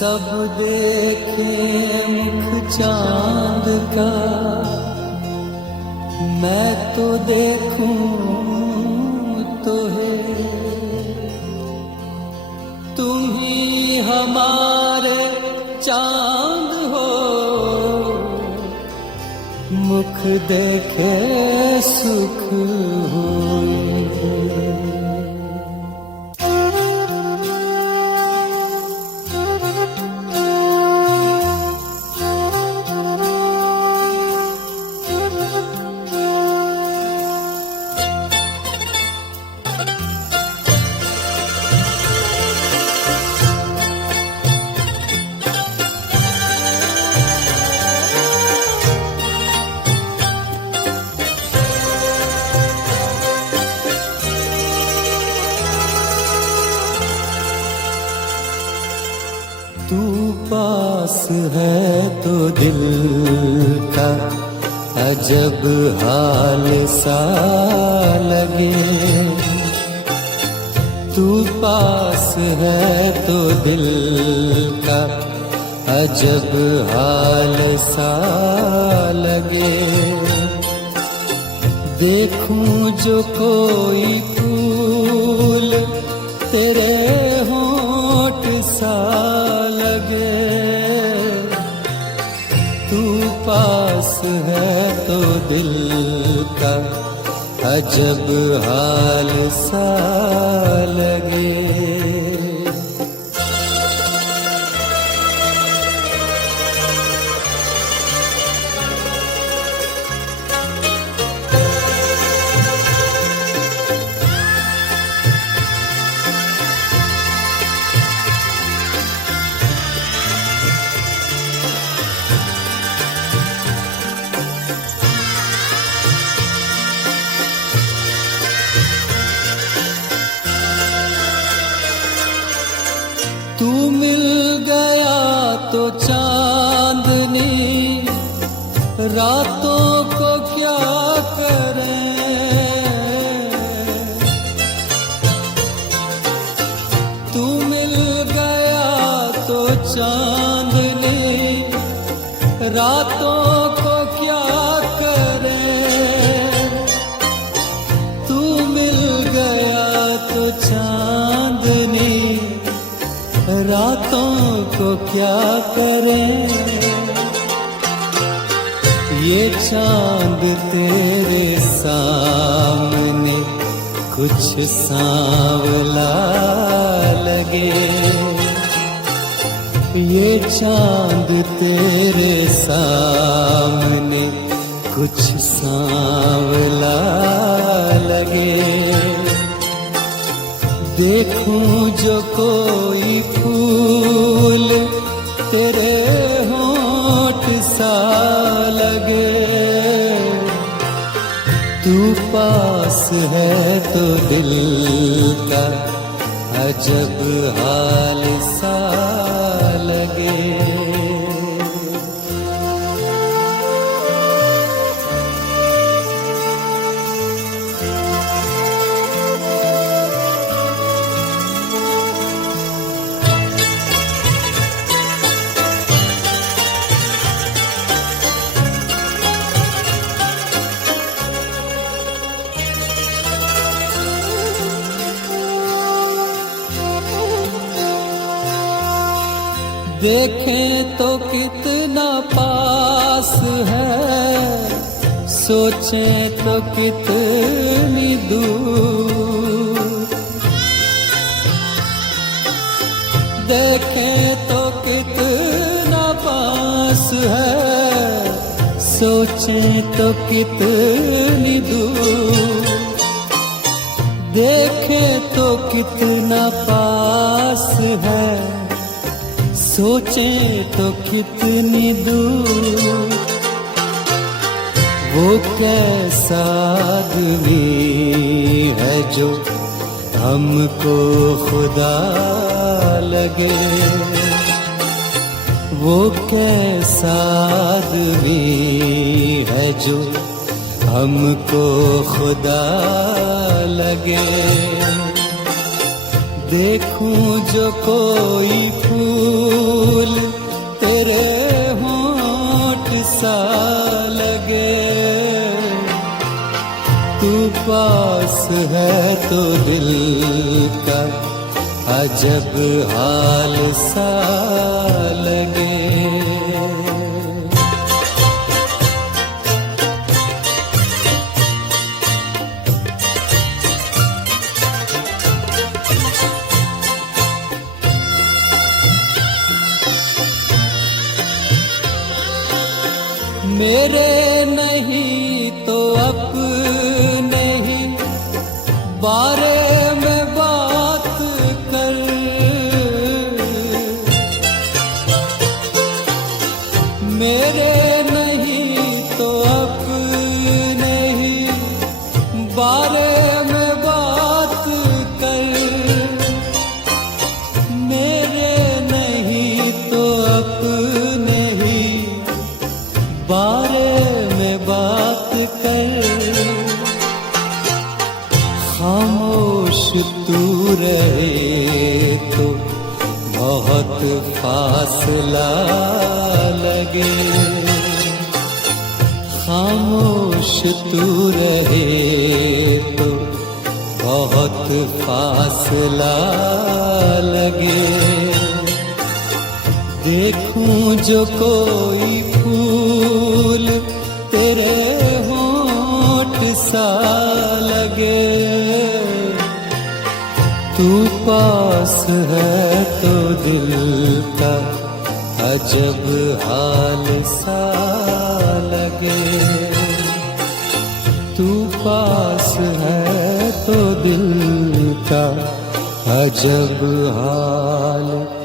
सब देखे मुख चांद का, मैं तो देखूं तो है तुम ही हमारे चांद हो, मुख देखे सुख होए। तू पास है तो दिल का अजब हाल सा लगे, तू पास है तो दिल का अजब हाल सा लगे। देखूं जो कोई फूल तेरे होंठ सा लगे, तू पास है तो दिल का अजब हाल सा लगे। तू मिल गया तो चांदनी रातों को क्या करें, तू मिल गया तो चांदनी रातों को क्या करें, तू मिल गया तो चांदनी रातों को क्या करें। ये चांद तेरे सामने कुछ सांवला लगे, ये चांद तेरे सामने कुछ सांवला लगे। देखूं जो कोई फूल तेरे होंठ सा लगे, तू पास है तो दिल का अजब हाल सा लगे। देखें तो कितना पास है, सोचें तो कितनी दूर, देखें तो कितना पास है, सोचें तो कितनी दूर, देखें तो कितना पास है, सोचें तो कितनी दूर। वो कैसा आदमी है जो हमको खुदा लगे, वो कैसा आदमी है जो हमको खुदा लगे। देखूं जो कोई फूल तेरे होंठ सा लगे, तू पास है तो दिल का अजब हाल सा लगे। मेरे नहीं तो अपने ही बारे में बात कर, मेरे नहीं तो अपने ही बारे में बात कर, मेरे नहीं तो अपने ही बारे में बात कर। खामोश तू रहे तो बहुत फासला लगे, खामोश तू रहे तो बहुत फासला लगे। देखूं जो कोई फूल तेरे होंठ सा लगे, तू पास है तो दिल का अजब हाल सा लगे, तू पास है तो दिल का अजब हाल